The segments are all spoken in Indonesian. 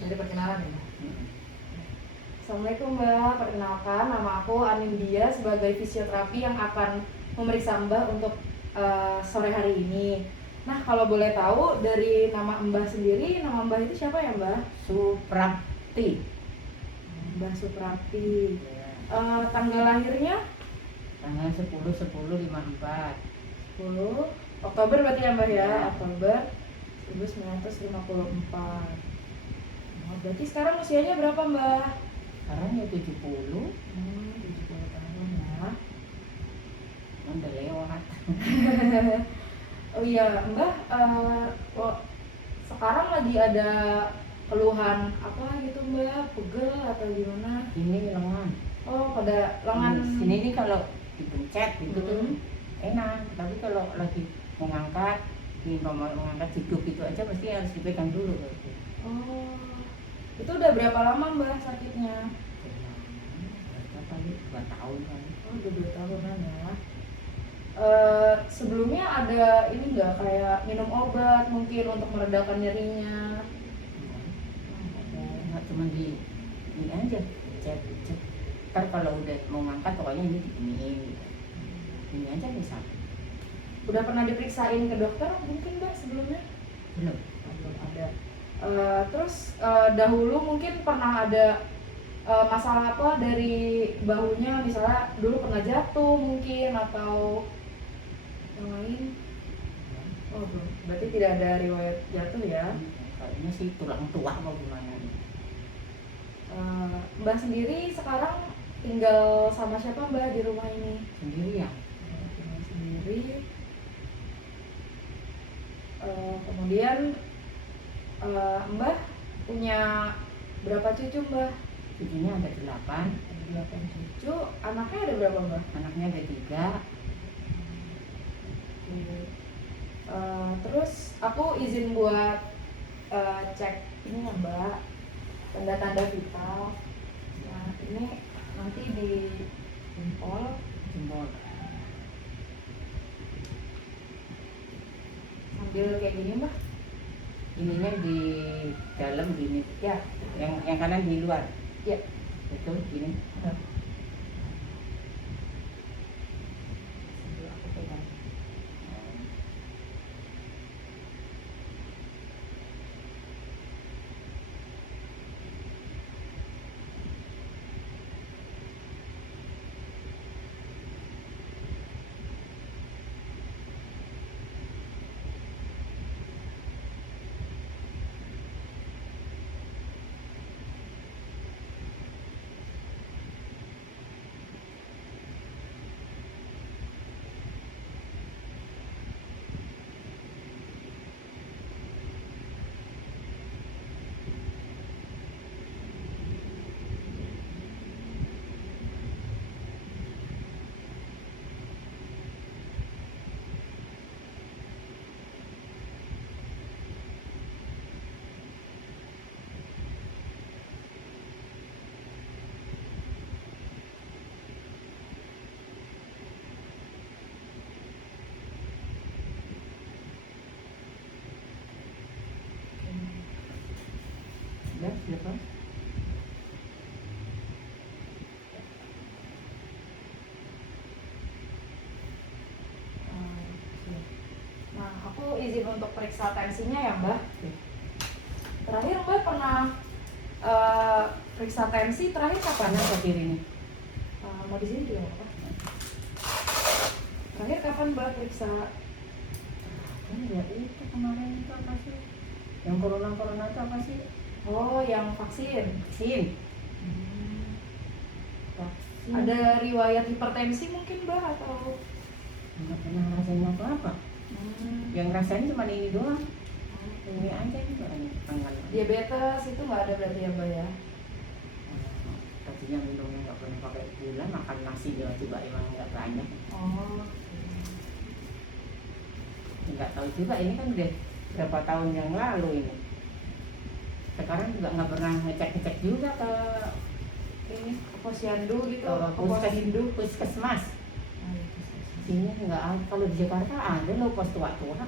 Dari perkenalan ya. Hmm. Assalamualaikum Mbak, perkenalkan nama aku Anindya sebagai fisioterapi yang akan memeriksa Mbak untuk sore hari ini. Nah kalau boleh tahu dari nama Mbak sendiri, nama Mbak itu siapa ya Mbak? Suprapti. Mbak Suprapti. Ya. Tanggal lahirnya? Tanggal 10/10/54. 10 Oktober berarti ya Mbak ya, Ya. Oktober 1954. Oh, berarti sekarang usianya berapa Mbak? Sekarang ya 70. 70 tahun ya. Udah lewat. Oh iya Mbak, sekarang lagi ada keluhan apa gitu Mbak? Pegel atau gimana? Ini lengan. Oh pada lengan. Sini nih kalau dipencet gitu tuh Hmm. enak, tapi kalau lagi mengangkat, mau mengangkat duduk gitu aja pasti harus dipegang dulu gitu. Oh, itu udah berapa lama Mbak sakitnya? Berapa kali? 2 tahun kali. Oh, udah 2 tahunan ya. Sebelumnya ada ini nggak kayak minum obat mungkin untuk meredakan nyerinya? Nggak cuma ini aja, cek. Ntar kalau udah mau ngangkat pokoknya ini diginiin gitu. Ini aja bisa. Udah pernah diperiksain ke dokter mungkin Mbak sebelumnya? Belum. Belum ada. Terus dahulu mungkin pernah ada masalah apa dari bahunya, misalnya dulu pernah jatuh mungkin atau yang lain? Oh belum. Berarti tidak ada riwayat jatuh ya? Kayaknya sih tulang tua apa gimana. Mbak sendiri sekarang tinggal sama siapa Mbak di rumah ini? Sendiri ya. Tinggal sendiri. Kemudian Mbak punya berapa cucu Mbak? Cucunya ada 8. 8 cucu. Anaknya ada berapa Mbak? Anaknya ada 3. Terus aku izin buat cek ini ya Mbak, tanda-tanda vital. Nah ini nanti di jempol. Sambil kayak gini Mbak. Ininya di dalam gini Ya. yang kanan di luar Ya. itu gini. Sambil aku pegang. Ya, silakan. Nah, aku izin untuk periksa tensinya ya Mbak. Terakhir Mbak pernah periksa tensi terakhir kapan? Kanan ke kiri ini. Mau di sini juga nggak apa? Terakhir kapan Mbak periksa? Ya itu kemarin itu apa sih? Yang corona itu apa sih? Oh, yang vaksin. Vaksin. Ada riwayat hipertensi mungkin Mbak atau? Nggak pernah ngerasain apa-apa. Yang ngerasain cuma ini doang. Ini aja juga tangan. Diabetes itu nggak ada berarti ya Mbak ya? Tadinya minumnya nggak pernah pakai gula, makan nasi juga emang nggak banyak. Oh. Nggak tahu juga ini kan udah berapa tahun yang lalu ini. Sekarang juga nggak pernah ngecek juga ke ini Posyandu gitu, puskesmas. Sini nggak ada. Kalau di Jakarta ada loh pos tua-tua.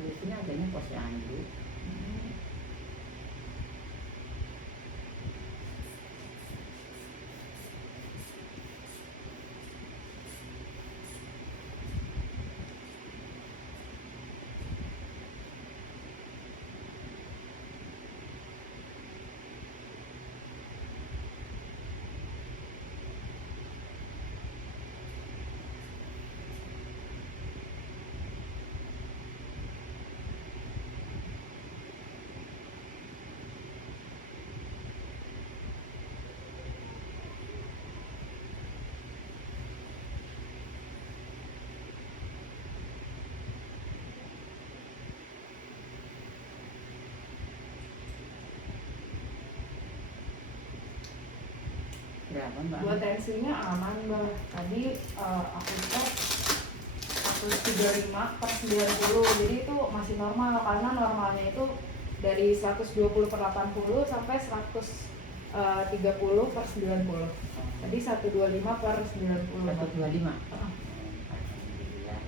di sini adanya posyandu. Berapa Mbak? Buat tensinya aman Mbak. Tadi aku cek 135 per 90, jadi itu masih normal karena normalnya itu dari 120 per 80 sampai 130 per 90. Tadi 125 per 90. 125. Alhamdulillah.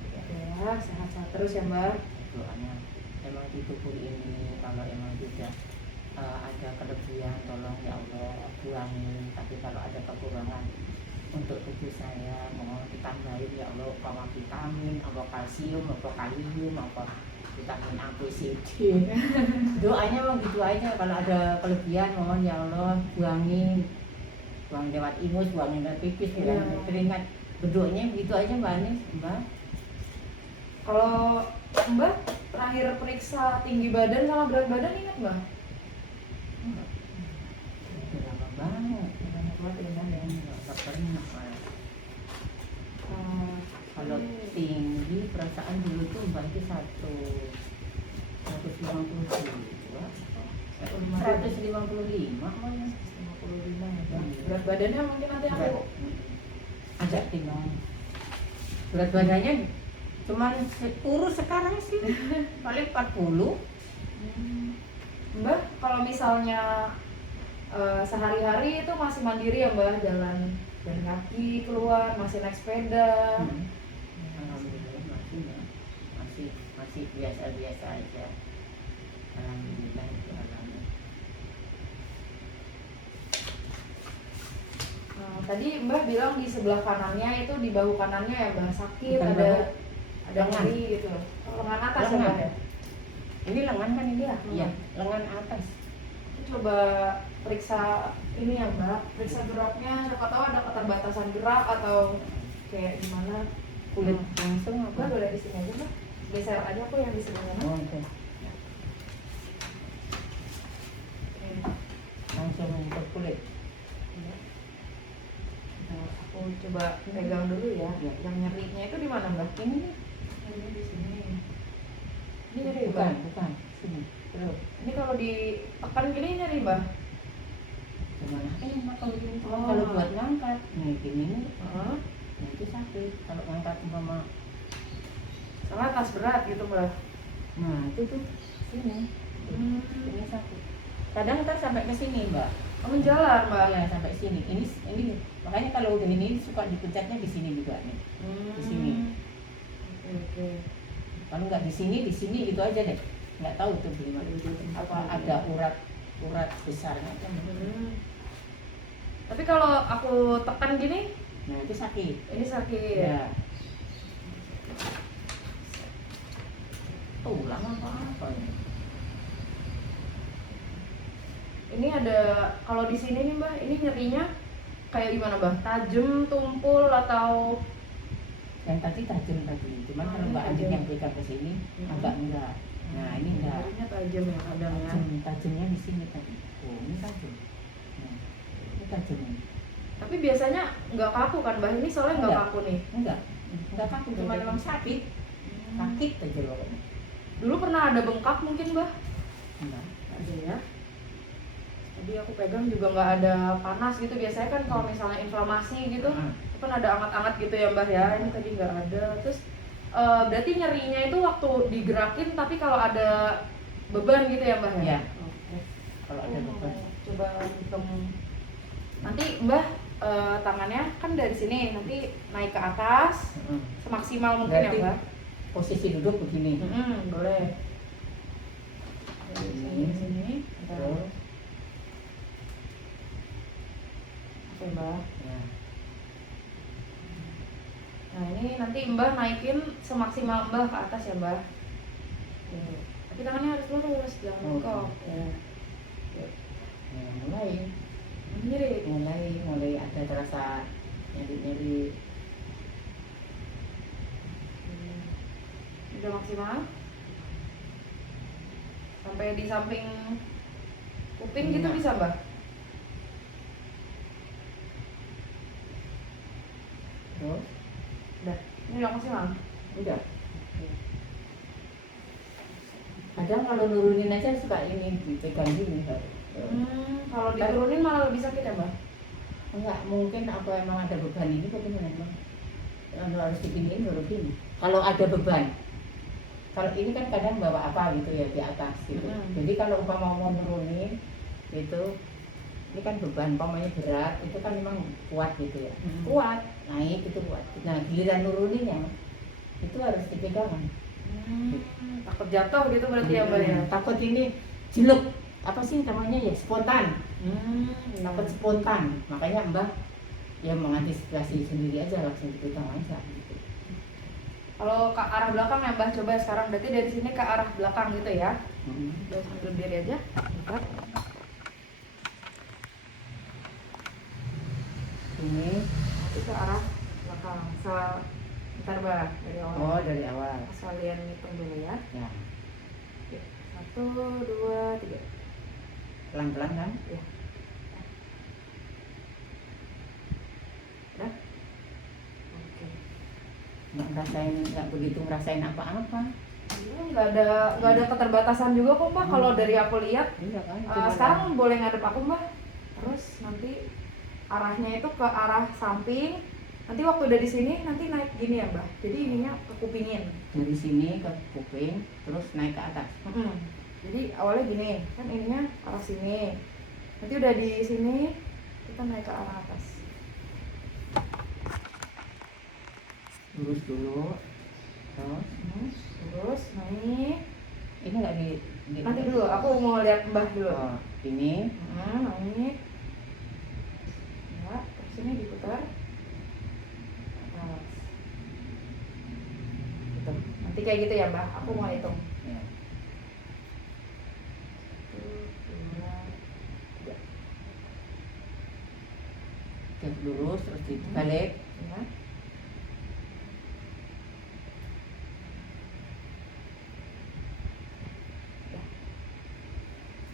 Ya, sehat-sehat terus ya Mbak. Doanya emang di tubuh ini kalau emang tidak ada kelebihan tolong ya Allah kurangin, tapi kalau ada kekurangan untuk tubuh saya mohon ditambahin ya Allah, apa vitamin, apa kalsium, apa kalium, apa vitamin A, B, C, D. Doanya memang gitu aja, kalau ada kelebihan mohon ya Allah buangin, buang lewat ingus, buangin lewat pipis, buangin lewat keringat. Berdoanya begitu aja Mbak Anis, Mbak. Kalau Mbak terakhir periksa tinggi badan sama berat badan ingat Mbak? Udah lama banget, nggak pernah. Kalau tinggi perasaan dulu tuh Mbak itu 152, 155 malah. 55 ya. Berat badannya mungkin nanti aku Agak tinggal. Berat badannya cuman kurus sekarang sih, paling 40. Mbak, kalau misalnya sehari-hari itu masih mandiri ya Mbak, jalan kaki keluar, masih naik sepeda. Alhamdulillah masih biasa-biasa aja. Alhamdulillah itu alhamdulillah. Tadi Mbak bilang di sebelah kanannya itu, di bahu kanannya ya Mbak, sakit. Bukan ada lengan. nyeri gitu. Lengan atas ya Lengan. Mbak ya? Ini lengan kan ini ya? Iya. Lengan atas. Coba periksa ini ya Mbak, periksa geraknya, siapa tahu ada keterbatasan gerak atau kayak gimana. Kulit langsung Mbak apa? boleh di sini aja Mbak, geser aja aku yang di sebelah sana. Oh, oke. Langsung ke kulit. Nah, aku coba pegang dulu ya. Iya. Yang nyerinya itu di mana Mbak? Ini nih. Nyerinya di sini. Ini nyeri Mbak? Bukan. Sini. Terus. Ini kalau ditekan gini nyeri Mbak? Gimana? Enak kalau gini. Oh. Kalau buat ngangkat. Nih gini nih. Heeh. Nah, itu sakit. Kalau ngangkat mama. Sama tas berat gitu Mbak? Nah itu tuh. Sini. Ini sakit. Kadang ntar sampai ke sini Mbak. Oh, menjalar Mbak? Iya sampai sini. Ini makanya kalau udah ini suka dipencetnya di sini juga nih. Di sini. Oke. Kalau nggak di sini gitu aja deh. Nggak tahu tuh gimana. Apa ada urat besarnya kan? Tapi kalau aku tekan gini, Nah itu sakit. ini sakit. Ya. Tulang apa ya? Ini ada, kalau di sini nih Mbak, ini nyerinya kayak gimana Mbak? Tajam, tumpul atau? Yang tadi tajam tadi. Cuman kalau Mbak Andin yang pegang ke sini agak enggak. Nah ini enggak. Nyerinya tajam ya kadang ya. Tajamnya di sini tadi. Oh ini tajam. Nah, ini tajamnya. Tapi biasanya nggak kaku kan Mbak? Ini soalnya nggak Enggak. kaku nih. Enggak kaku, cuma memang sakit. Sakit aja loh. Dulu pernah ada bengkak mungkin Mbak? Enggak. Ada ya. Tadi aku pegang juga nggak ada panas gitu. Biasanya kan kalau misalnya inflamasi gitu, kan ada anget-anget gitu ya Mbak ya. Ini tadi nggak ada. Terus berarti nyerinya itu waktu digerakin, tapi kalau ada beban gitu ya Mbak ya? Iya. Oke. Kalau ada beban. Coba hitung. Nanti Mbak tangannya kan dari sini nanti naik ke atas semaksimal mungkin Berarti ya Mbak. posisi duduk begini. Boleh. Dari sini ke sini. Terus Oke Mbah. ya. Nah ini nanti Mbah naikin semaksimal Mbah ke atas ya Mbah. Tapi tangannya harus lurus, jangan bengkok. Ya. Ya, mulai ada terasa nyeri. Udah maksimal. Sampai di samping kuping gitu bisa Mbah. Terus Udah, ini udah maksimal. udah. Kadang kalau nurunin aja suka ini dipegang gini. Kalau diturunin malah lebih sakit ya Mbah? Enggak, mungkin apa emang ada beban ini bagaimana Bang? Harus dipindahin baru gini. Kalau ada beban. Kalau ini kan kadang bawa apa gitu ya di atas gitu. Jadi kalau umpama mau nurunin itu ini kan beban, umpamanya berat, itu kan memang kuat gitu ya. Kuat, naik itu kuat. Nah, giliran nuruninnya itu harus dipegang. Takut jatuh gitu berarti ya Mbak ya? Takut ini jelek, apa sih namanya ya, spontan. Takut spontan, makanya Mbah ya mengantisipasi sendiri aja, langsung dipegang aja gitu. Kalau ke arah belakang ya Mbah, coba sekarang berarti dari sini ke arah belakang gitu ya. Udah sambil berdiri aja. Bentar. Ini Nanti ke arah belakang. Bentar Mbah, dari awal. oh dari awal. Asal kalian hitung dulu ya. Ya. Oke. 1, 2, 3. Pelan-pelan kan? Ya. Udah? Oke. Nggak begitu ngerasain apa-apa. Nggak ada keterbatasan juga kok Mbak. Kalau dari aku lihat, Iya kan? sekarang boleh ngadep aku Mbak. Terus nanti arahnya itu ke arah samping. Nanti waktu udah di sini nanti naik gini ya Mbak. Jadi ininya ke kupingin. Dari sini ke kuping, terus naik ke atas. Jadi awalnya gini, kan ininya arah sini. Nanti udah di sini kita naik ke arah atas. Lurus dulu. Terus naik. Ini nggak di Nanti dulu, aku mau lihat Mbah dulu. Oh, ini. Naik. Ya, terus ini diputar. Atas. Gitu. Nanti kayak gitu ya Mbah. Aku mau hitung. Ya. 1, 2, 3. Terus lurus, terus dibalik. Ya.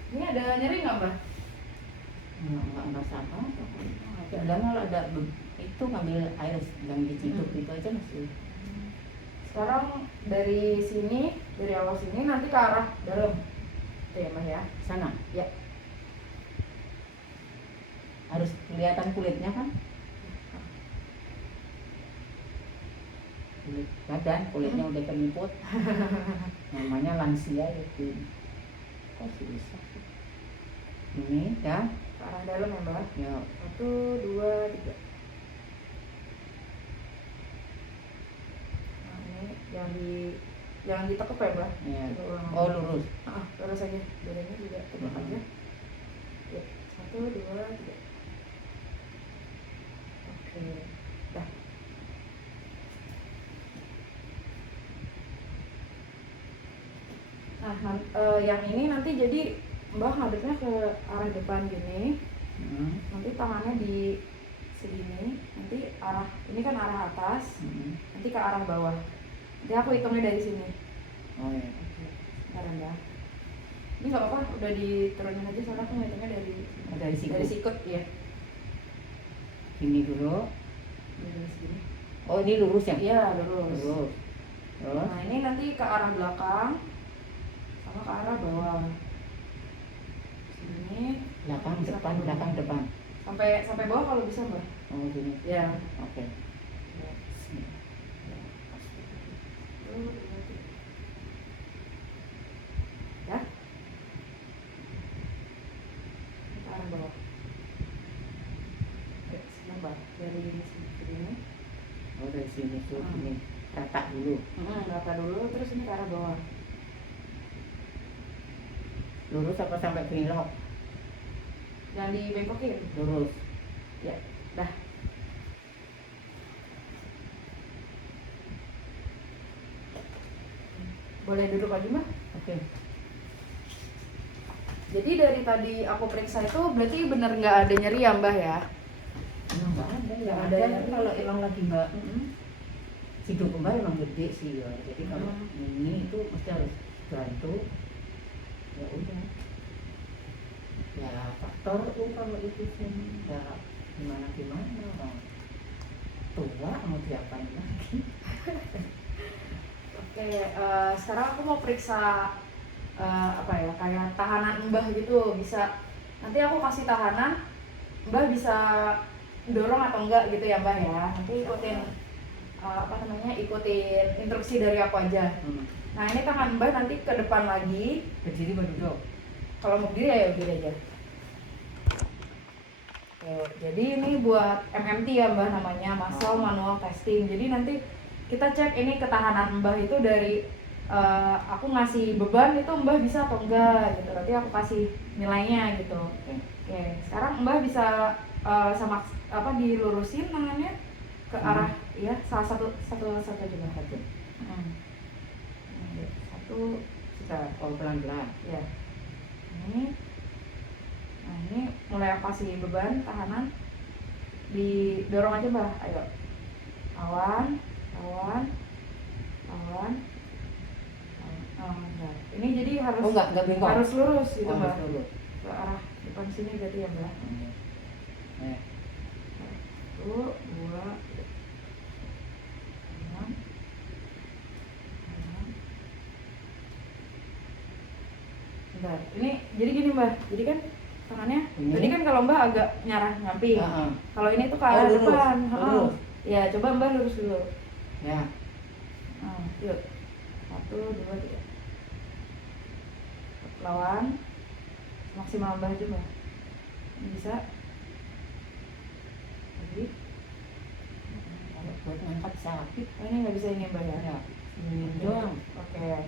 Ini ada nyeri nggak Mbak? Nggak merasa apa-apa. Kadang kalau ada itu ngambil air yang diciduk itu aja masih. Sekarang dari sini, dari awal sini nanti ke arah dalam. Itu ya Mbak ya? Sana. Ya. Harus kelihatan kulitnya kan? Kulit badan, kulitnya udah keriput. Namanya lansia itu. Kok sih bisa? Ini ya. Ke arah dalam ya Mbak? Ya. 1, 2, 3. Nah ini yang ditekuk ya Mbak? Ya. Coba ulang. Oh lurus. Lurus aja. Dadanya juga tegak aja. Ya. 1, 2, 3. Oke. Dah. Nah, yang ini nanti jadi Mbak ngadepnya ke arah depan gini. Nanti tangannya di segini. Nanti arah ini kan arah atas. Nanti ke arah bawah. Nanti aku hitungnya dari sini. Oh ya. Oke. Bentar Mbak. Ini nggak apa-apa, udah diturunin aja soalnya aku ngitungnya dari Dari sikut ya. Ini dulu. Dari segini. Oh ini lurus ya? Iya, lurus. Lurus. Terus? Nah, ini nanti ke arah belakang sama ke arah bawah. Sini. Belakang depan. Sampai bawah kalau bisa Mbak. Oh gini. Ya. Oke. Ya. Ke arah bawah. Oke, sebentar Mbak. Dari sini ke sini. Oh dari sini tuh gini. rata dulu. Rata dulu, terus ini ke arah bawah. Lurus apa sampai belok? Yang dibengkokin. Lurus. Ya, dah. Boleh duduk lagi Mbak? Oke. Jadi dari tadi aku periksa itu berarti bener nggak ada nyeri ya Mbak ya? Nggak ada, Nggak ada. ada. Kalau emang lagi nggak, hidung kembar emang gede sih ya. Jadi kalau ini itu mesti harus bantu. Ya udah. Ya faktor tuh kalau itu sih ya gimana orang tua mau diapain lagi. Oke, sekarang aku mau periksa apa ya, kayak tahanan Mbah gitu. Bisa nanti aku kasih tahanan, Mbah bisa dorong atau enggak gitu ya Mbah ya. Nanti ikutin ikutin instruksi dari aku aja. Nah ini tangan Mbah nanti ke depan lagi. Berdiri berduduk. Kalau mau berdiri ya berdiri aja. Oke, jadi ini buat MMT ya Mbah namanya, muscle manual testing. Jadi nanti kita cek ini ketahanan Mbah itu dari aku ngasih beban itu Mbah bisa atau enggak gitu. Nanti aku kasih nilainya gitu. Oke, sekarang Mbah bisa sama dilurusin tangannya ke arah ya salah satu juga satu. Satu sudah. Oh pelan-pelan. Ya. Nah ini mulai aku kasih beban tahanan, didorong aja Mbah, ayo. Awan. Nah. Ini jadi harus enggak bengkok. harus lurus gitu Mbah. Lurus. Ke arah depan sini berarti ya Mbah. Satu, dua, tiga. Bentar, ini jadi gini Mbah, jadi kan tangannya, tadi kan kalau Mbah agak nyarah nyamping, kalau ini tuh ke arah depan. Ya coba Mbah lurus dulu. Ya. Yuk, 1, 2, 3. Lawan, maksimal Mbah aja Mbah. Ini bisa. Lagi. Kalau buat ngangkat sakit. Ini nggak bisa ini Mbah ya. Ini doang. Oke.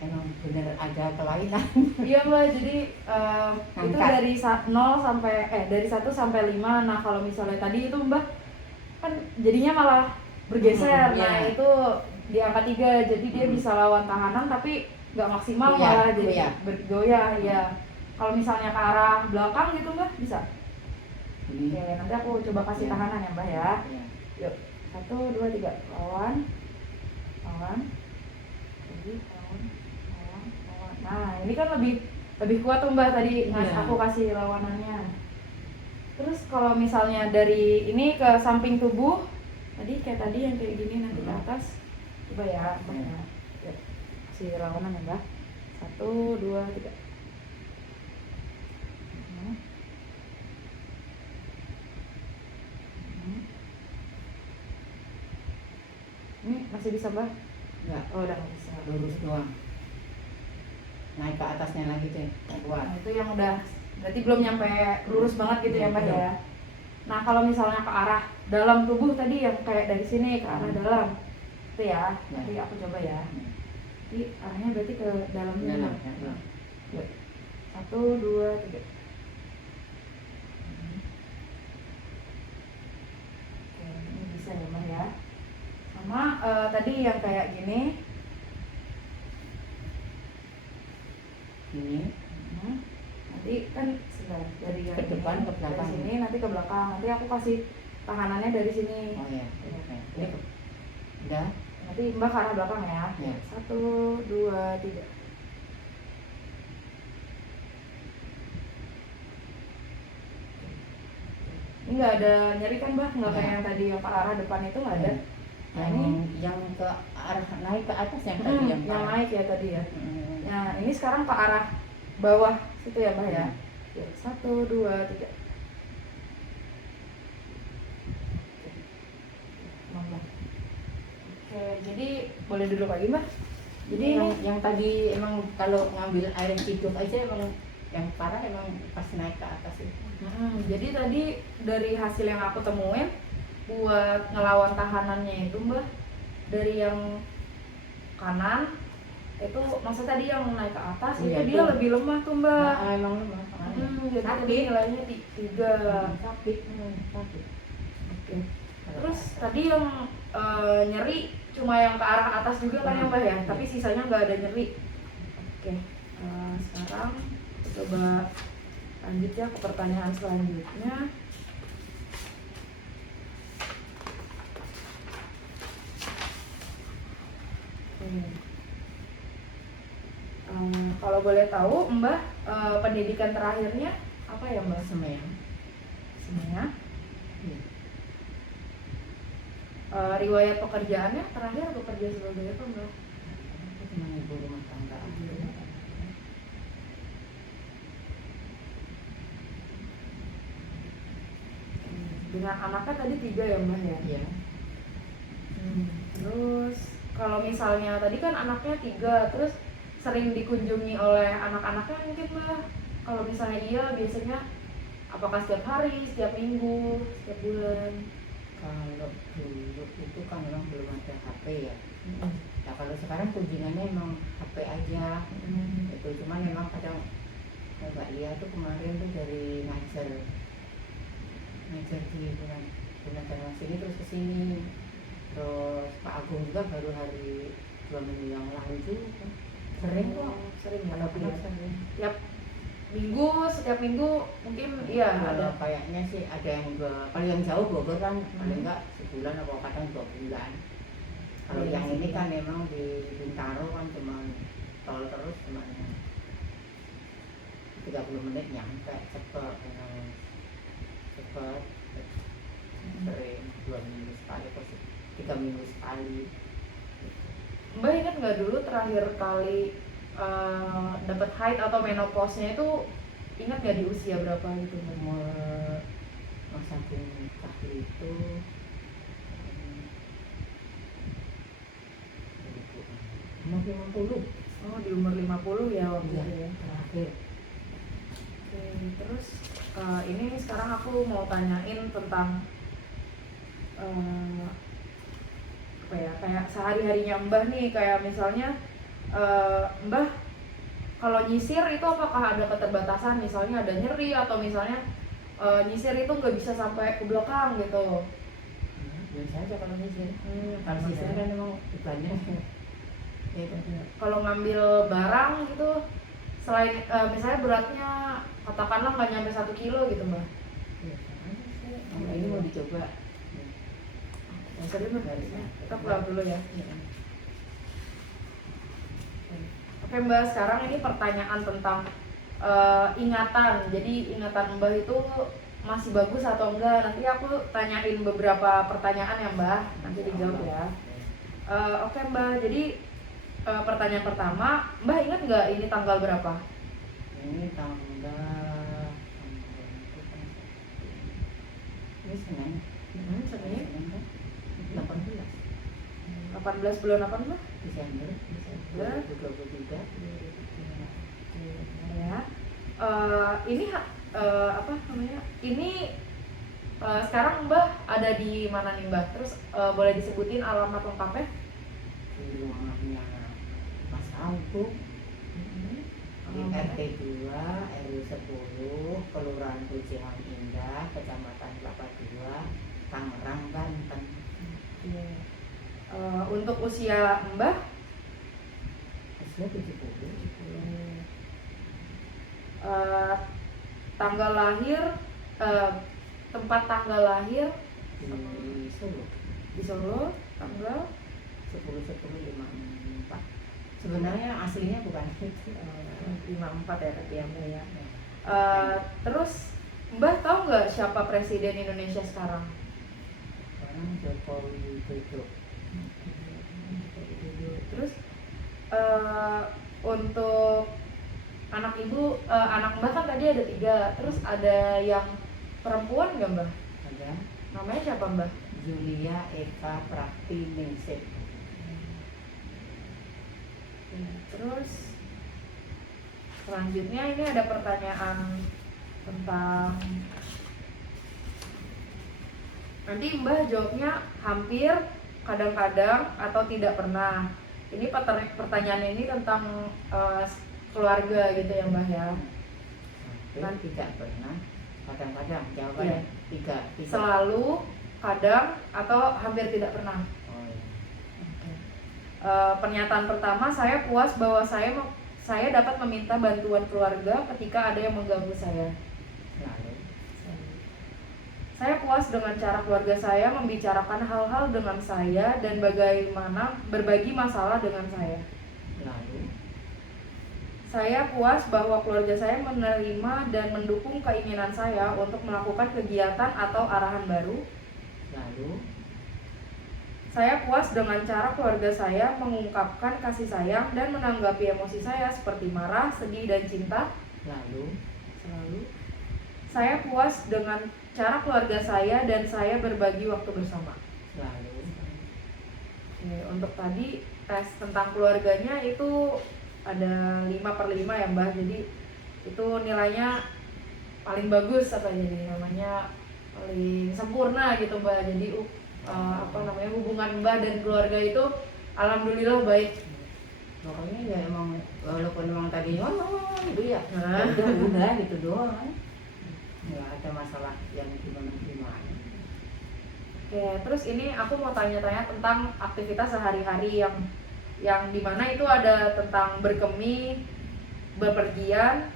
Emang bener ada kelainan. Iya Mbak, jadi itu dari 0 sampai dari 1 sampai 5. Nah, kalau misalnya tadi itu Mbak kan jadinya malah bergeser. Nah, itu di angka 3. Jadi dia bisa lawan tahanan tapi nggak maksimal malah jadi bergoyah ya. Kalau misalnya ke arah belakang gitu Mbak bisa. Oke, nanti aku coba kasih tahanan ya Mbak ya. Yuk. 1, 2, 3. Lawan. Lagi lawan. Nah ini kan lebih kuat tuh Mbak tadi aku kasih lawanannya. Terus kalau misalnya dari ini ke samping tubuh tadi kayak tadi yang kayak gini nanti ke atas, coba ya Mbak ya. Yuk, kasih lawanan ya Mbak. 1, 2, 3. Ini masih bisa Mbak? Enggak. Oh udah nggak bisa. Lurus doang. Naik ke atasnya lagi deh, kuat. Nah, itu yang udah berarti belum nyampe lurus banget gitu ya Mbak ya. Nah kalau misalnya ke arah dalam tubuh tadi yang kayak dari sini ke arah dalam itu ya, nanti aku coba ya. Jadi arahnya berarti ke dalamnya. Yuk. 1, 2, 3. Oke, ini bisa ya Mbak ya. Sama tadi yang kayak gini. Ini Nanti kan sebentar dari ke depan ke belakang. Dari sini nanti ke belakang. Nanti aku kasih tahanannya dari sini. Oh iya. Ini udah. Nanti Mbak ke arah belakang ya. 1, 2, 3. Ini nggak ada nyeri kan Mbak? Nggak kayak yang tadi yang ke arah depan itu nggak ada. Nah ini yang ke arah naik ke atas yang tadi yang naik ya tadi ya. Nah ini sekarang ke arah bawah situ ya Mbak ya. 1, 2, 3. Oke, jadi boleh duduk lagi Mbak. Jadi yang tadi emang kalau ngambil air hidup aja emang yang parah emang pas naik ke atas itu. Jadi tadi dari hasil yang aku temuin buat ngelawan tahanannya itu Mbah, dari yang kanan itu maksud tadi yang naik ke atas Iya, itu dia itu. lebih lemah tuh Mbak. Nah, emang lemah. Jadi tadi Sakit. nilainya 3. Sakit. Sakit. Oke. Terus tadi yang nyeri cuma yang ke arah atas juga kan ya Mbak ya, tapi sisanya nggak ada nyeri. Oke. Sekarang coba lanjut ya ke pertanyaan selanjutnya. Kalau boleh tahu Mbak, pendidikan terakhirnya apa ya Mbak? Semeang. Iya. Riwayat pekerjaannya terakhir bekerja sebagai apa Mbak? Cuma ibu rumah tangga aja. Dengan anaknya tadi 3 ya Mbak ya? Iya. Terus kalau misalnya tadi kan anaknya 3, terus sering dikunjungi oleh anak-anaknya mungkin Mbak? Kalau misalnya iya, biasanya apakah setiap hari, setiap minggu, setiap bulan? Kalau dulu itu kan memang belum ada HP ya. Ya kalau sekarang kunjungannya emang HP aja. Itu cuman memang kadang Mbak Lia tuh kemarin tuh dari ngajar di bulan Januari sini terus kesini. Terus Pak Agung juga baru hari 2 minggu yang lalu juga. Sering kok. Sering ya? Anak-anak sering. Setiap minggu mungkin iya ada. Kayaknya sih ada yang kalau yang jauh Bogor kan paling enggak sebulan atau kadang 2 bulan. Kalau yang ini kan memang di Bintaro kan cuma tol terus cuma 30 menit nyampe cepet. Sering 2 minggu sekali atau 3 minggu sekali. Mbak ingat nggak dulu terakhir kali dapat haid atau menopause-nya itu ingat nggak di usia berapa gitu Mbak? Umur masa nikah itu umur 50. Oh di umur 50 ya waktu itu ya. Terakhir. Oke, terus ini sekarang aku mau tanyain tentang apa ya, kayak sehari-harinya Mbah nih, kayak misalnya Mbah kalau nyisir itu apakah ada keterbatasan, misalnya ada nyeri atau misalnya nyisir itu nggak bisa sampai ke belakang gitu? Biasa aja kalau nyisir. Kalau nyisir kan memang banyak. Kalau ngambil barang gitu, selain misalnya beratnya katakanlah nggak nyampe 1 kilo gitu Mbak? Ini mau dicoba. Serius Mbak? Kita pulang dulu ya. Oke Mbak, sekarang ini pertanyaan tentang ingatan. Jadi ingatan Mbak itu masih bagus atau enggak? Nanti aku tanyain beberapa pertanyaan ya Mbak, nanti dijawab ya. Oke Mbak, jadi pertanyaan pertama, Mbak ingat nggak ini tanggal berapa? Ini tanggal ini Senin. Senin 18 bulan apa Mbak? Desember 2023. Ya. Ini apa namanya? Ini sekarang Mbak ada di mana nih Mbak? Terus boleh disebutin alamat lengkapnya? Di rumahnya Mas Auto di RT 2 RW 10 Kelurahan Pujihan Indah, Kecamatan Kelapa 2, Tangerang, Banten. Untuk usia Mbah? Usia 70. Tanggal lahir, tempat tanggal lahir Di Solo. di Solo, tanggal 10/10/54. Sebenarnya aslinya bukan itu. 54 ya tapi ya Mbak ya. Terus Mbah tahu nggak siapa presiden Indonesia sekarang? Sekarang Jokowi Widodo. Terus untuk anak ibu, anak Mbah kan tadi ada 3. Terus ada yang perempuan nggak Mbah? Ada Namanya siapa Mbah? Julia Eka Prakti Ningsih. Terus selanjutnya ini ada pertanyaan tentang Nanti Mbah jawabnya hampir, kadang-kadang, atau tidak pernah. Ini pertanyaan ini tentang keluarga gitu ya Mbah ya. Hampir, tidak pernah, kadang-kadang. Jawabannya Iya. tiga. Selalu, kadang, atau hampir tidak pernah. Oh, iya. Pernyataan pertama, saya puas bahwa saya dapat meminta bantuan keluarga ketika ada yang mengganggu saya. Lalu Saya puas dengan cara keluarga saya membicarakan hal-hal dengan saya dan bagaimana berbagi masalah dengan saya. lalu Saya puas bahwa keluarga saya menerima dan mendukung keinginan saya untuk melakukan kegiatan atau arahan baru. lalu Saya puas dengan cara keluarga saya mengungkapkan kasih sayang dan menanggapi emosi saya seperti marah, sedih, dan cinta. lalu Selalu. Saya puas dengan cara keluarga saya dan saya berbagi waktu bersama. lalu Oke, untuk tadi tes tentang keluarganya itu ada 5/5 ya Mbah. Jadi itu nilainya paling bagus apa jadi namanya paling sempurna gitu Mbah. Jadi hubungan Mbah dan keluarga itu alhamdulillah baik. pokoknya ya emang walaupun emang tadinya gitu ya, Nah. udah gitu doang, nggak ada masalah yang gimana. Oke, terus ini aku mau tanya-tanya tentang aktivitas sehari-hari yang dimana itu ada tentang berkemih, bepergian,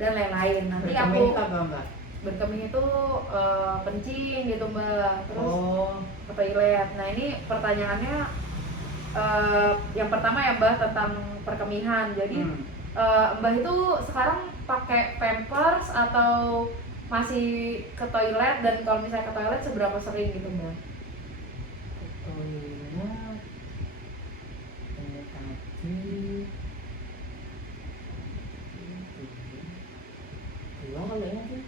dan lain-lain. Nanti Berkemih aku apa Mbak? berkemih itu kencing gitu Mbak, terus Oh, ke toilet. Nah ini pertanyaannya yang pertama ya Mbak tentang perkemihan. Jadi Mbah itu sekarang pakai Pampers atau masih ke toilet, dan kalau misalnya ke toilet seberapa sering gitu Mbak? toilet ini tadi dua kayaknya sih.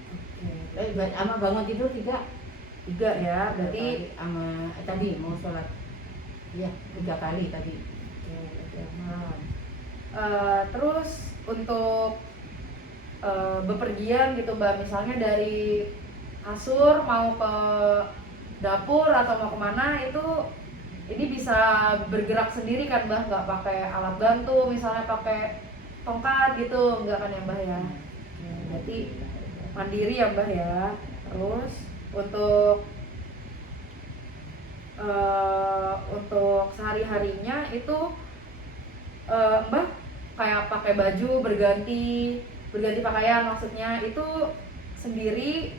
Sama bangun tidur tiga Ya, berarti sama tadi mau sholat, iya 3 kali tadi. oke, malam. Terus untuk bepergian gitu Mbak, misalnya dari kasur mau ke dapur atau mau kemana itu ini bisa bergerak sendiri kan Mbah, nggak pakai alat bantu, misalnya pakai tongkat gitu, nggak kan ya Mbah ya? Berarti mandiri ya Mbah ya. Terus untuk sehari-harinya itu Mbah kayak pakai baju berganti pakaian maksudnya itu sendiri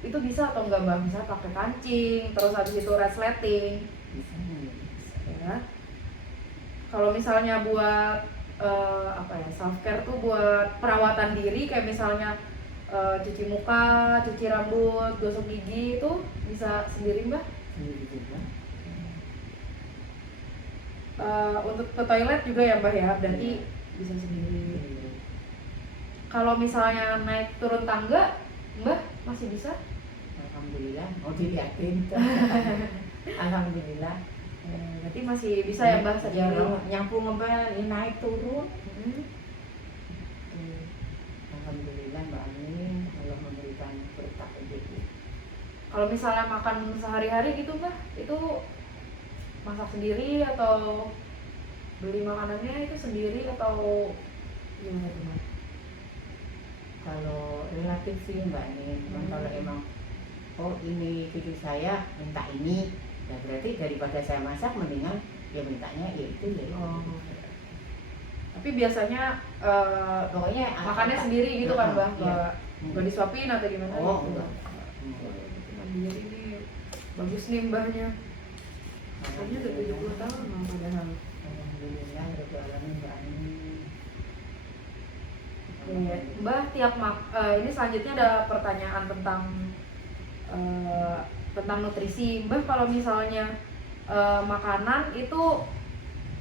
itu bisa atau enggak Mbah? Misalnya pakai kancing, terus habis itu resleting ya. Kalau misalnya buat self care tuh buat perawatan diri kayak misalnya cuci muka, cuci rambut, gosok gigi itu bisa sendiri Mbah? Sendiri juga. Untuk ke toilet juga ya Mbah ya, berarti bisa sendiri. Kalau misalnya naik turun tangga, Mbah masih bisa? Alhamdulillah, mau dilihatin. Alhamdulillah. Berarti masih bisa ya Mbah sendiri. Nyapu ngepel, ini naik turun. Hmm. Alhamdulillah Mbak Amin, Allah memberikan berkah rezeki. Kalau misalnya makan sehari-hari gitu Mbah, itu masak sendiri atau beli makanannya itu sendiri atau gimana tuh Mbah? Kalau relatif sih Mbak ini, kalau emang ini cucu saya minta ini, ya berarti daripada saya masak mendingan ya mintanya ya itu ya. Tapi biasanya pokoknya makannya sendiri gitu kan Mbah? Iya. Nggak disuapin atau gimana? Oh, gitu? enggak. Mandiri nih, bagus nih Mbahnya. Kayaknya udah 70 tahun Mbah padahal. Alhamdulillah Rabbil Alamin Mbak Amin. Oke, Mbah ini selanjutnya ada pertanyaan tentang nutrisi. Mbah kalau misalnya makanan itu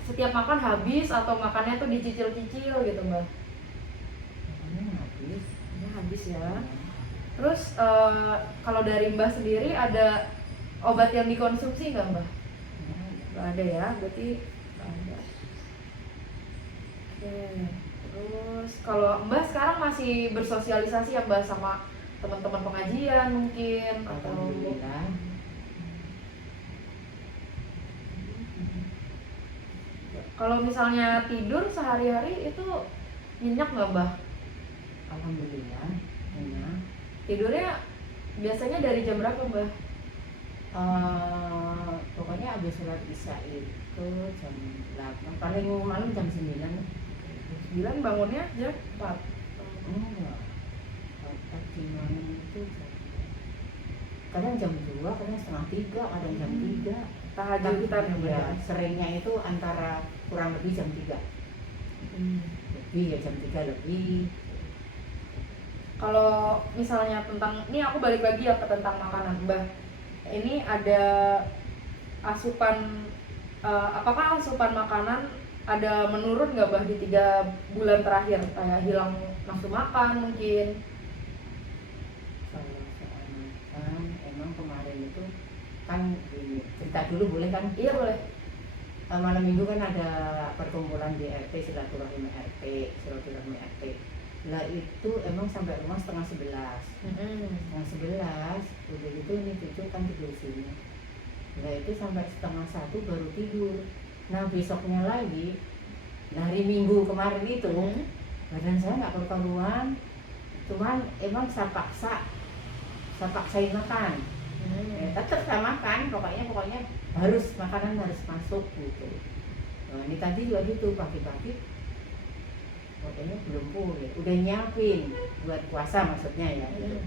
setiap makan habis atau makannya tuh dicicil-cicil gitu Mbah? Makannya habis. Ya, habis ya. Terus kalau dari Mbah sendiri ada obat yang dikonsumsi nggak Mbah? Nggak ada ya, berarti nggak ada. Oke. Terus kalau Mbah sekarang masih bersosialisasi ya Mbah sama teman-teman pengajian mungkin atau Alhamdulillah. Kalau misalnya tidur sehari-hari itu nyenyak nggak Mbah? Alhamdulillah enak. Tidurnya biasanya dari jam berapa Mbah? Pokoknya habis sholat isya itu jam 8, paling malam jam 9. 9 bangunnya jam 4. Enggak, pagi malam itu kadang jam 2, kadang setengah 3, kadang jam 3. Tahajudan ya Mbah? Ya, seringnya itu antara kurang lebih jam 3 lebih, ya jam 3 lebih. Kalau misalnya tentang, ini aku balik lagi ya ke tentang makanan Mbah. Ini ada asupan, apakah asupan makanan ada menurun nggak Mbah di 3 bulan terakhir? Kayak hilang nafsu makan mungkin? Kalau soal makan, emang kemarin itu kan cerita dulu boleh kan? Iya boleh. Malam minggu kan ada perkumpulan di RT, silaturahmi RT. Lah itu emang sampai rumah setengah 11. Setengah 11 udah gitu ini cucu kan tidur sini. Lah itu sampai setengah 1 baru tidur. Nah besoknya lagi dari minggu kemarin itu badan saya nggak karu-karuan, cuman emang saya paksain makan. Tetap saya makan, pokoknya harus makanan harus masuk gitu. Nah, ini tadi juga gitu, pagi-pagi pokoknya belum pulih, udah nyiapin buat puasa maksudnya ya gitu.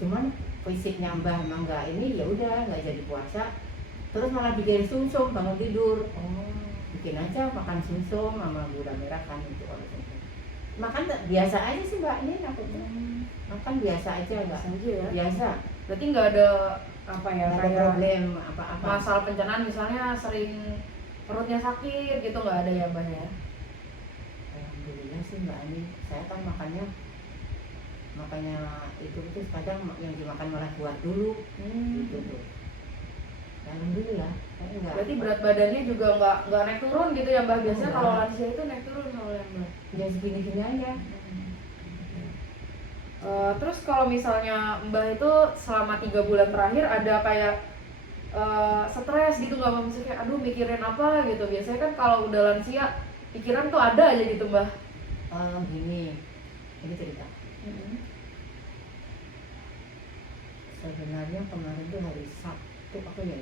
Cuman fisiknya Mbah emang nggak ini, ya udah nggak jadi puasa, terus malah bikin sumsum bangun tidur. Bikin aja makan sumsum sama gula merah kan itu. Kalau sumsum makan biasa aja sih Mbak, ini aku makan biasa aja, nggak Ya. biasa. Berarti nggak ada apa ya, Nggak ada kayak problem apa-apa. masalah pencernaan misalnya sering perutnya sakit gitu, nggak ada ya Mbah ya? Alhamdulillah sih Mbak Ani, saya kan makanya itu kadang yang dimakan malah buat dulu gitu tuh. Alhamdulillah saya enggak. Berarti berat badannya juga nggak naik turun gitu ya Mbah? Biasanya kalau lansia itu naik turun soalnya Mbah. Ya segini-gini aja. Terus kalau misalnya Mbah itu selama 3 bulan terakhir ada kayak stres gitu nggak Mbah? Maksudnya kayak aduh mikirin apa gitu. Biasanya kan kalau udah lansia pikiran tuh ada aja gitu Mbah. Gini, ini cerita. Sebenarnya kemarin tuh hari Sabtu apa ya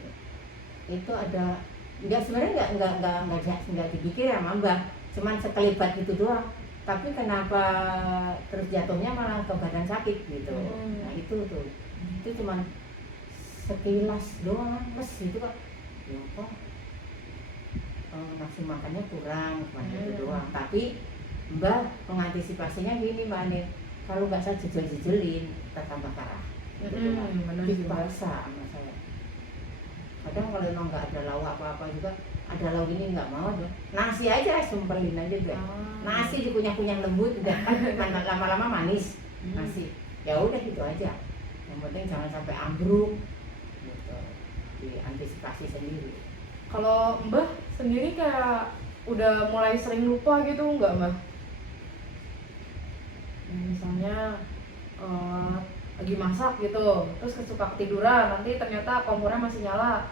itu ada, nggak sebenarnya nggak dipikir sama Mbah, cuman sekelibat gitu doang. Tapi kenapa terus jatuhnya malah ke badan sakit gitu. Nah itu cuman sekilas doang, mas gitu kok. Ya kok nafsu makannya kurang, cuma itu doang. Tapi Mbah mengantisipasinya gini Mbak Ani, kalau nggak saya jejel-jejelin tambah parah. Dipaksa sama saya. Kadang kalau emang nggak ada lauk apa-apa juga, ada lauk ini nggak mau deh, nasi aja sumpelin aja deh. Nasi dikunyah-kunyah lembut udah kan lama-lama manis nasi. Ya udah gitu aja. Yang penting jangan sampai ambruk gitu. Diantisipasi sendiri. Kalau Mbah sendiri kayak udah mulai sering lupa gitu nggak Mbah? Misalnya lagi masak gitu, terus kesuka ketiduran, nanti ternyata kompornya masih nyala.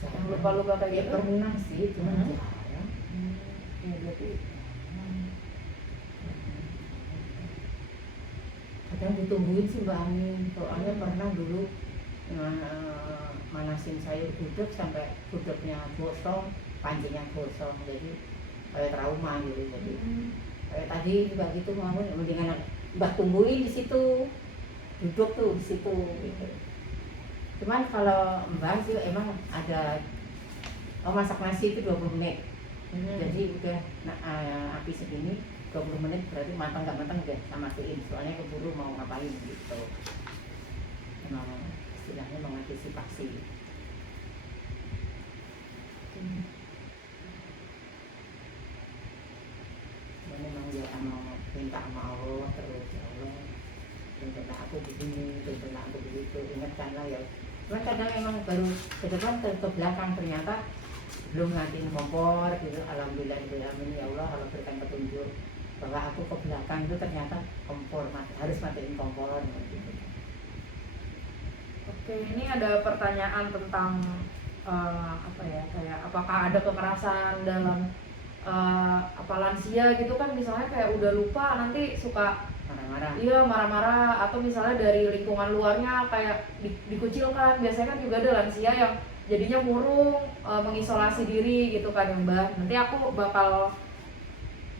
Yang lupa-lupa kayak gitu? Pernah sih, cuma jarang. Ya berarti kadang ditungguin sih Mbak Ani. Soalnya pernah dulu manasin sayur gudeg sampai gudegnya gosong, pancinya gosong, jadi kayak trauma gitu. Jadi kayak tadi juga gitu, mau mendingan Mbak tungguin di situ, duduk tuh di situ gitu. Cuman kalau Mbak sih emang ada masak nasi itu 20 menit. Jadi udah api segini 20 menit berarti matang nggak matang udah sama matiin, soalnya keburu mau ngapain gitu. Emang istilahnya mengantisipasi. Dan memang ya mau minta sama Allah terus, ya Allah tuntutlah aku begini, tuntutlah aku begitu, ingatkanlah ya. Cuman kadang emang baru ke depan ke belakang ternyata belum ngatiin kompor gitu. Alhamdulillah ya Allah, kalau berikan petunjuk bahwa aku ke belakang itu ternyata kompor harus matiin kompor gitu. Oke, ini ada pertanyaan tentang apa ya, kayak apakah ada kekerasan dalam apa lansia gitu kan, misalnya kayak udah lupa nanti suka marah-marah. iya marah-marah, atau misalnya dari lingkungan luarnya kayak dikucilkan. Biasanya kan juga ada lansia yang jadinya murung, mengisolasi diri gitu kan ya Mbak. Nanti aku bakal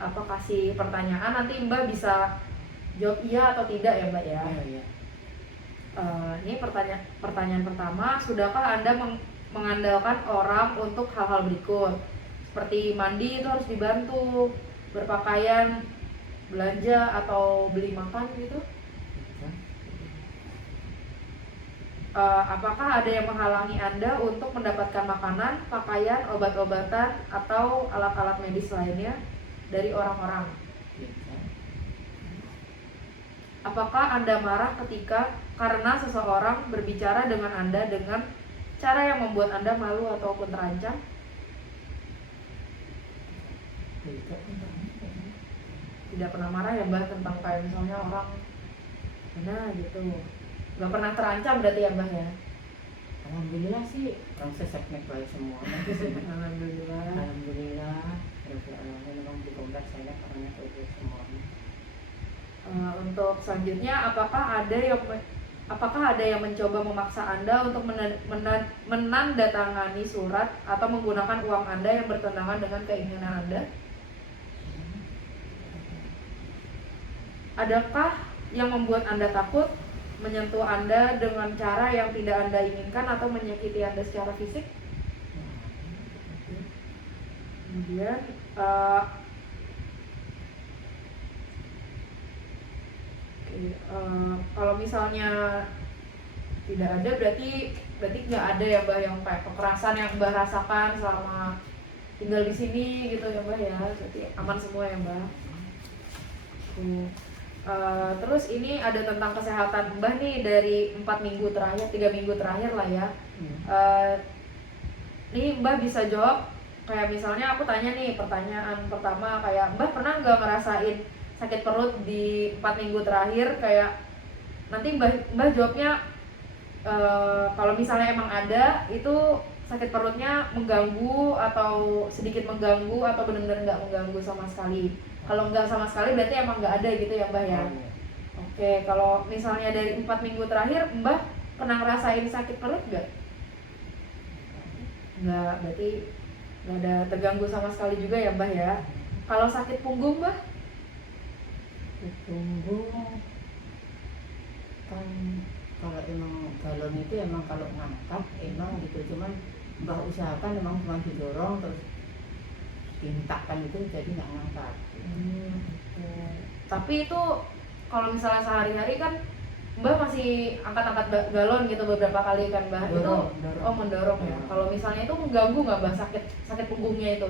kasih pertanyaan, nanti Mbak bisa jawab iya atau tidak ya Mbak ya. Iya. Ini pertanyaan pertama, sudahkah Anda mengandalkan orang untuk hal-hal berikut? Seperti mandi itu harus dibantu, berpakaian, belanja atau beli makan gitu. Apakah ada yang menghalangi Anda untuk mendapatkan makanan, pakaian, obat-obatan, atau alat-alat medis lainnya dari orang-orang? Apakah Anda marah karena seseorang berbicara dengan Anda dengan cara yang membuat Anda malu ataupun terancam? Tidak pernah marah ya Mbak, tentang kayak misalnya orang mana gitu. Gak pernah terancam berarti ya Mbak ya? Alhamdulillah sih orang sesek-nek baik semua. Alhamdulillah. Memang di kompleks saya orangnya baik semua. Untuk selanjutnya, apakah ada yang mencoba memaksa Anda untuk menandatangani surat atau menggunakan uang Anda yang bertentangan dengan keinginan Anda? Adakah yang membuat Anda takut, menyentuh Anda dengan cara yang tidak Anda inginkan, atau menyakiti Anda secara fisik? Kemudian kalau misalnya tidak ada, berarti nggak ada ya Mbak yang kayak kekerasan yang Mbak rasakan selama tinggal di sini gitu ya Mbak ya, berarti aman semua ya Mbak. Terus ini ada tentang kesehatan Mbak nih dari 3 minggu terakhir lah ya. Nih Mbak bisa jawab, kayak misalnya aku tanya nih pertanyaan pertama, kayak Mbak pernah nggak ngerasain sakit perut di 4 minggu terakhir? Kayak nanti Mbak jawabnya kalau misalnya emang ada, itu sakit perutnya mengganggu atau sedikit mengganggu atau benar-benar nggak mengganggu sama sekali. Kalau nggak sama sekali berarti emang nggak ada gitu ya Mbak ya. Oke, kalau misalnya dari 4 minggu terakhir Mbak pernah ngerasain sakit perut nggak? Nggak, berarti nggak ada terganggu sama sekali juga ya Mbak ya. Kalau sakit punggung Mbak? Punggung kan kalau emang galon itu emang kalau ngangkat emang gitu, cuman Mbak usahakan emang cuma didorong terus dihentakkan itu jadi nggak ngangkat. Tapi itu kalau misalnya sehari-hari kan Mbak masih angkat-angkat galon gitu beberapa kali kan Mbak? Mendorong. Mendorong ya. Kalau misalnya itu mengganggu nggak Mbak sakit punggungnya itu?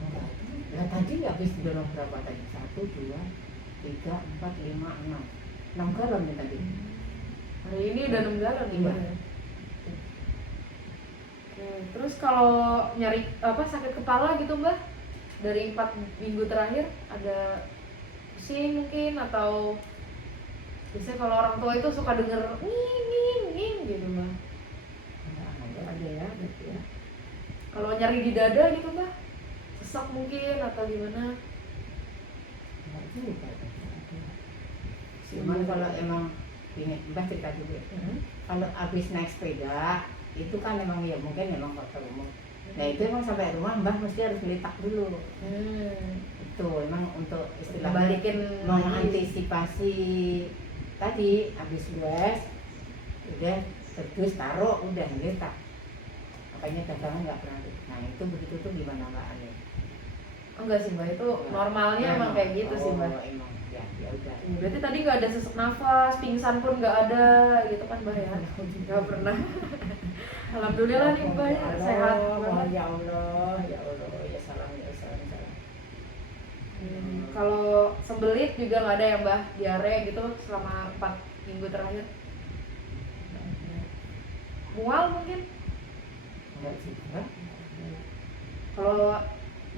Enggak. Nah tadi habis dorong berapa tadi? 1, 2, 3, 4, 5, 6 galon nih tadi. Hari ini udah 6 galon nih Mbak. Iya. Oke, terus kalau nyari sakit kepala gitu Mbak, dari 4 minggu terakhir ada pusing mungkin, atau biasanya kalau orang tua itu suka denger nging gitu Mbak? Ada ya, berarti ya. Kalau nyari di dada gitu Mbak, sesak mungkin atau gimana? Enggak juga. Cuman kalau emang ini Mbak cerita dulu. Kalau habis naik sepeda itu kan memang ya mungkin memang faktor umum. Nah itu emang sampai rumah Mbak mesti harus melitak dulu. Itu emang untuk istilahnya balikin mengantisipasi tadi habis luas udah terus taruh udah melitak. Makanya dagangan nggak pernah. Nah itu begitu tuh gimana Mbak Ani? Enggak sih Mbak, itu normalnya emang kayak gitu sih Mbak. Emang ya udah. Berarti tadi nggak ada sesak nafas, pingsan pun nggak ada gitu kan Mbak ya? Nggak pernah. Alhamdulillah nih Mbak ya, sehat banget. Ya Allah, ya salam. Kalau sembelit juga nggak ada ya Mbak, diare gitu selama 4 minggu terakhir? Mual mungkin? Enggak juga. Kalau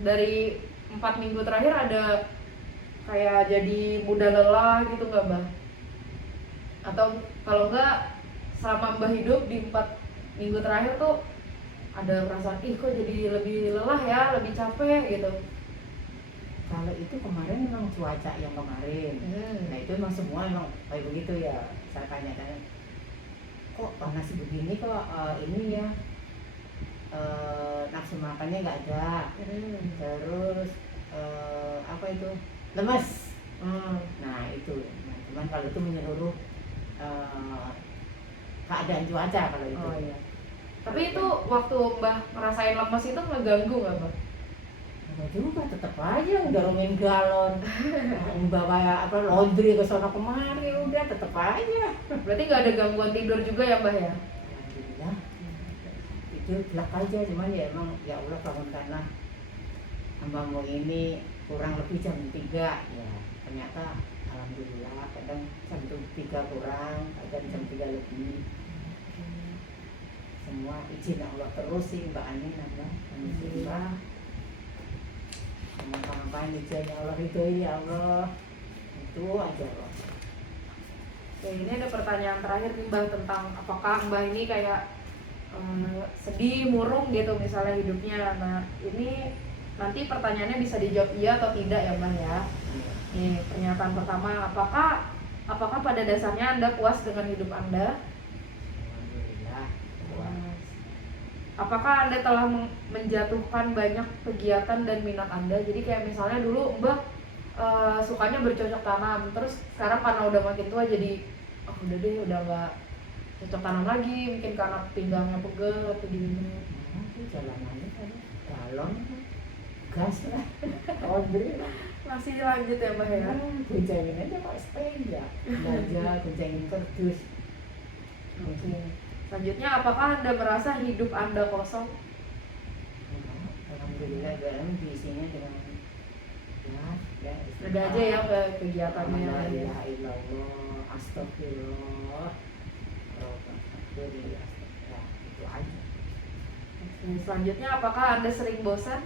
dari 4 minggu terakhir ada kayak jadi mudah lelah gitu nggak Mbak? Atau kalau nggak selama Mbak hidup di 4 minggu terakhir tuh ada perasaan ih kok jadi lebih lelah ya, lebih capek gitu? Kalau itu kemarin memang cuaca yang kemarin. Nah itu memang semua memang kayak begitu ya. Saya tanya-tanya, kok panas begini kok ini ya nafsu makannya nggak ada. Terus apa itu lemes. Nah itu. Nah, cuman kalau itu menyeluruh keadaan cuaca kalau itu. Oh iya. Tapi itu waktu Mbah ngerasain lemes itu ngeganggu nggak Mbah? Enggak juga, tetap aja udah rumin galon, bawa apa laundry ke sana kemari, udah tetap aja. Berarti nggak ada gangguan tidur juga ya Mbah ya? Alhamdulillah, tidur belak aja, cuman ya emang ya Allah bangunkanlah hambamu ini kurang lebih jam 3 ya. Ternyata alhamdulillah kadang jam 3 kurang, kadang jam 3 lebih. Semua izin Allah terus sih Mbak Ani, nambah alhamdulillah. Apa-apain izin ya Allah, itu ya Allah, itu aja Allah. Oke, ini ada pertanyaan terakhir nih Mbah tentang apakah Mbah ini kayak sedih, murung gitu misalnya hidupnya. Nah ini nanti pertanyaannya bisa dijawab iya atau tidak ya Mbah ya. Nih pernyataan pertama, apakah pada dasarnya Anda puas dengan hidup Anda? Alhamdulillah puas. Apakah Anda telah menjatuhkan banyak kegiatan dan minat Anda? Jadi kayak misalnya dulu Mbah sukanya bercocok tanam, terus sekarang karena udah makin tua jadi udah deh udah nggak cocok tanam lagi, mungkin karena pinggangnya pegel atau gimana. Jalanannya kan galon, gas lah, laundry lah. Masih lanjut ya Mbah ya? Goncengin aja Pak sepeda, belanja, goncengin kardus. Oke. Selanjutnya, apakah Anda merasa hidup Anda kosong? Alhamdulillah dalam diisinya dengan ya Ada aja ya ke kegiatannya. La ilaha illallah, astagfirullah, ya itu aja. Oke, selanjutnya, apakah Anda sering bosan?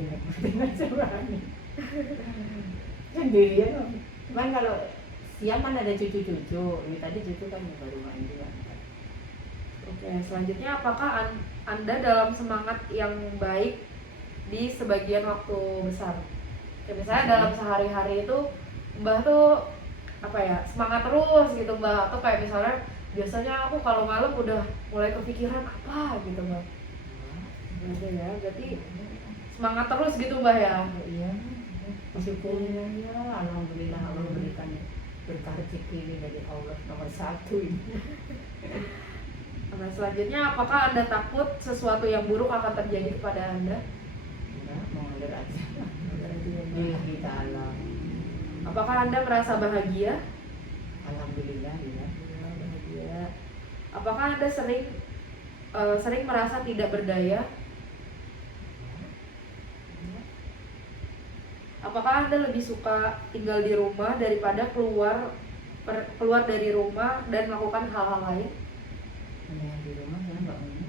Nikmatin aja berani sendirian. Cuman kalau siang kan ada cucu-cucu, ini tadi cucu kan baru main juga. Oke, selanjutnya, apakah Anda dalam semangat yang baik di sebagian waktu besar? Ya, misalnya dalam sehari-hari itu Mbah tuh apa ya, semangat terus gitu Mbah, atau kayak misalnya biasanya aku kalau malam udah mulai kepikiran apa gitu Mbah. Ada ya, berarti semangat terus gitu Mbah ya? Iya, bersyukurnya ya, alhamdulillah Allah berikan berkah rezeki ini dari Allah nomor 1 ini. Nah, selanjutnya, apakah Anda takut sesuatu yang buruk akan terjadi kepada Anda? Enggak, mengalir aja. Ya kita alam. Apakah Anda merasa bahagia? Alhamdulillah ya. Bahagia. Apakah Anda sering merasa tidak berdaya? Apakah Anda lebih suka tinggal di rumah daripada keluar dari rumah dan melakukan hal-hal lain? Mendingan di rumah ya Mbak Uni.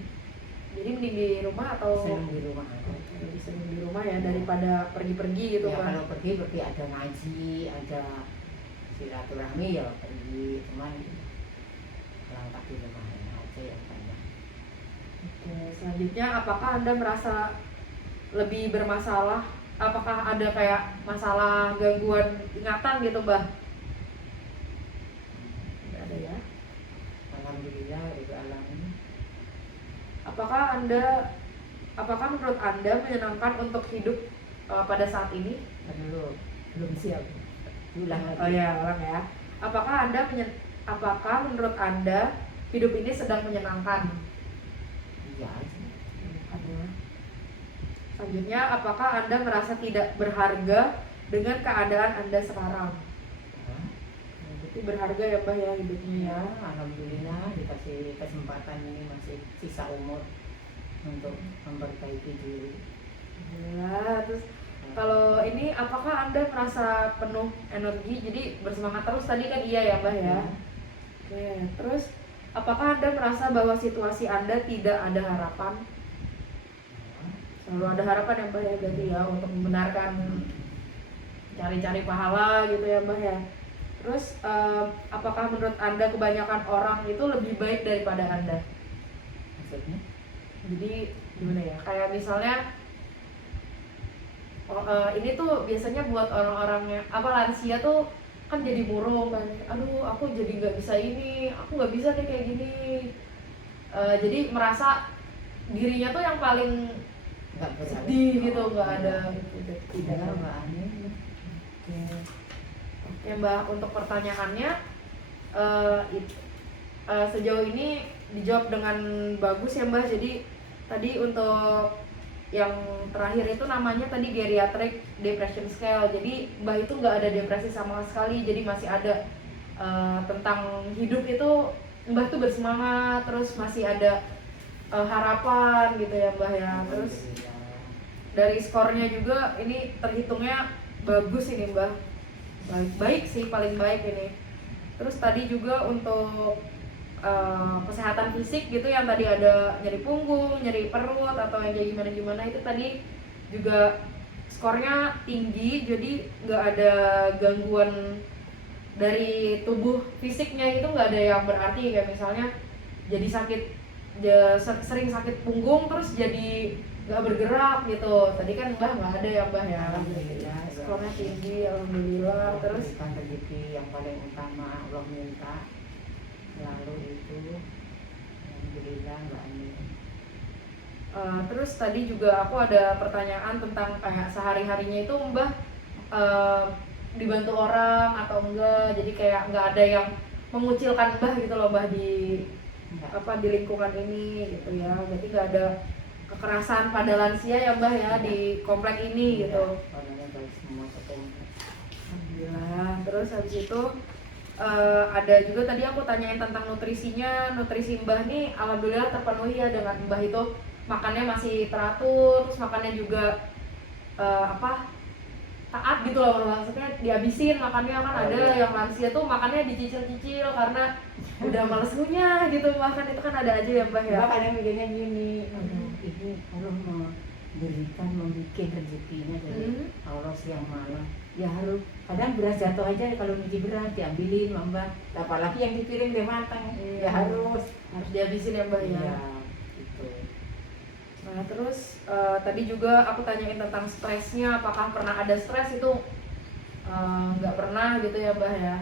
Jadi mending di rumah atau Senang di rumah aja. lebih sering di rumah ya daripada pergi-pergi gitu Ya kan? kalau pergi ada ngaji, ada silaturahmi ya pergi, cuman langkah di rumah aja yang banyak. Oke, selanjutnya, apakah Anda merasa lebih bermasalah? Apakah ada kayak masalah gangguan ingatan gitu Mbah? Tidak ada ya. Alhamdulillah rabbil alamin. Apakah menurut Anda menyenangkan untuk hidup pada saat ini? Belum siap. Ulang lagi. Oh ya, ulang ya. Apakah menurut Anda hidup ini sedang menyenangkan? Iya aja. Selanjutnya, apakah Anda merasa tidak berharga dengan keadaan Anda sekarang? Berarti berharga ya Mbah ya hidupnya ya. Alhamdulillah dikasih kesempatan ini masih sisa umur untuk memperbaiki diri. Ya, terus kalau ini apakah Anda merasa penuh energi, jadi bersemangat terus tadi kan iya ya Mbah ya? Oke, terus apakah Anda merasa bahwa situasi Anda tidak ada harapan? Selalu ada harapan ya Mbah ya berarti ya untuk membenarkan, cari-cari pahala gitu ya Mbah ya. Terus apakah menurut Anda kebanyakan orang itu lebih baik daripada Anda? Maksudnya? Jadi gimana ya, kayak misalnya ini tuh biasanya buat orang-orang yang apa lansia tuh kan jadi murung kan, aduh aku jadi nggak bisa ini, aku nggak bisa deh kayak gini. Jadi merasa dirinya tuh yang paling Nggak bersalah. sedih gitu, nggak ada Tidak Mbak Ani. Oke Mbak, untuk pertanyaannya sejauh ini dijawab dengan bagus ya Mbak. Jadi tadi untuk yang terakhir itu namanya tadi geriatric depression scale. Jadi Mbak itu nggak ada depresi sama sekali, jadi masih ada tentang hidup itu Mbak tuh bersemangat, terus masih ada harapan gitu ya Mbak ya. Terus dari skornya juga ini terhitungnya bagus ini Mbak, baik sih, paling baik ini. Terus tadi juga untuk kesehatan fisik gitu, yang tadi ada nyeri punggung, nyeri perut atau yang kayak gimana itu tadi juga skornya tinggi, jadi nggak ada gangguan dari tubuh fisiknya, itu nggak ada yang berarti kayak misalnya jadi sakit, sering sakit punggung terus jadi nggak bergerak gitu. Tadi kan Mbah nggak ada ya Mbah ya. Alhamdulillah, skornya tinggi, alhamdulillah. Terus berikan rezeki yang paling utama Allah minta, lalu itu alhamdulillah Mbak Ani. Terus tadi juga aku ada pertanyaan tentang kayak sehari-harinya itu Mbah dibantu orang atau enggak, jadi kayak nggak ada yang mengucilkan Mbah gitu loh Mbah di di lingkungan ini gitu ya. Berarti nggak ada kekerasan pada lansia ya Mbah ya di komplek ini gitu. Orangnya baik semua ketemu. Alhamdulillah. Terus habis itu ada juga tadi aku tanyain tentang nutrisinya. Nutrisi Mbah nih alhamdulillah terpenuhi ya, dengan Mbah itu makannya masih teratur, terus makannya juga taat gitu loh, maksudnya dihabisin makannya. Kan ada yang lansia tuh makannya dicicil-cicil karena udah males ngunyah gitu, makan itu kan ada aja ya Mbah ya. Mbak kadang mikirnya gini, aduh ini Allah memberikan, membikin rezekinya dari Allah siang malam, ya harus kadang beras jatuh aja kalau nyuci beras diambilin Mbak, apalagi yang dipiring udah matang, ya harus dihabisin ya Mbak ya. Iya, gitu. Nah terus tadi juga aku tanyain tentang stresnya, apakah pernah ada stres itu nggak pernah gitu ya Mbah ya.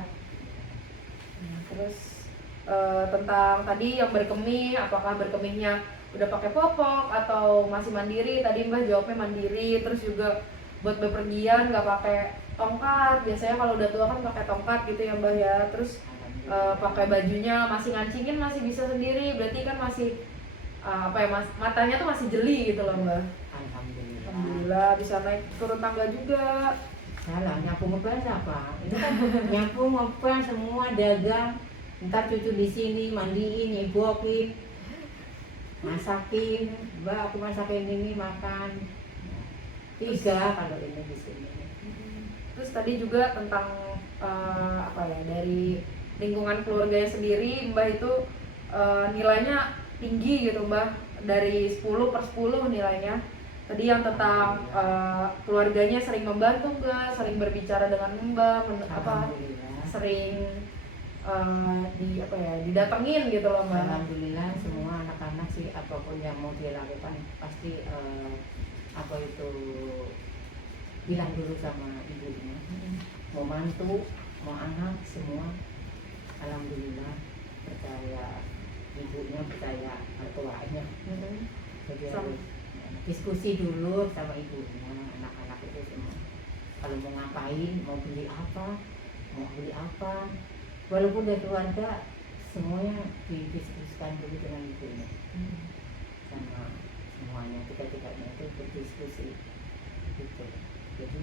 Nah, terus tentang tadi yang berkemih, apakah berkemihnya udah pakai popok atau masih mandiri, tadi Mbah jawabnya mandiri. Terus juga buat bepergian nggak pakai tongkat, biasanya kalau udah tua kan pakai tongkat gitu ya Mbah ya. Terus pakai bajunya masih ngancingin, masih bisa sendiri, berarti kan masih matanya tuh masih jeli gitu loh Mbak. Alhamdulillah bisa naik turun tangga juga. Salah, nyapu ngebas apa? Itu kan nyapu ngebas semua dagang. Ntar cucu di sini mandiin, nyebokin, masakin. Mbak aku masakin ini makan. 3 kalau ini di sini. Terus tadi juga tentang dari lingkungan keluarganya sendiri, Mbak itu nilainya tinggi gitu Mbak, dari 10/10 nilainya. Tadi yang tentang keluarganya sering membantu Mbak, sering berbicara dengan Mbak, sering didatengin gitu loh Mbak. Alhamdulillah semua anak-anak sih apapun yang mau dia lakukan pasti bilang dulu sama ibunya, mau mantu, mau anak semua. Alhamdulillah percaya ibunya, percaya mertuanya. Jadi harus diskusi dulu sama ibunya, anak-anak itu semua. Kalau mau ngapain, mau beli apa, walaupun dari keluarga semuanya didiskusikan dulu dengan ibunya. Sama semuanya, tiga-tiganya itu berdiskusi gitu. Jadi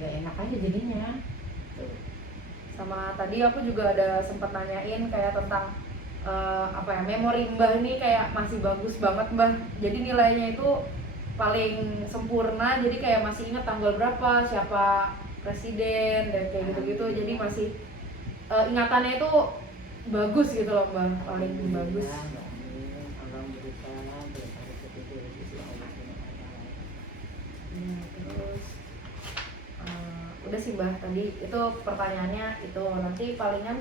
ya enak aja jadinya tuh. Sama tadi aku juga ada sempat nanyain kayak tentang memori Mbah ini kayak masih bagus banget Mbah. Jadi nilainya itu paling sempurna, jadi kayak masih ingat tanggal berapa, siapa presiden dan kayak gitu-gitu. Jadi masih ingatannya itu bagus gitu loh Mbah, paling bagus. Terus udah sih Mbah, tadi itu pertanyaannya itu, nanti palingan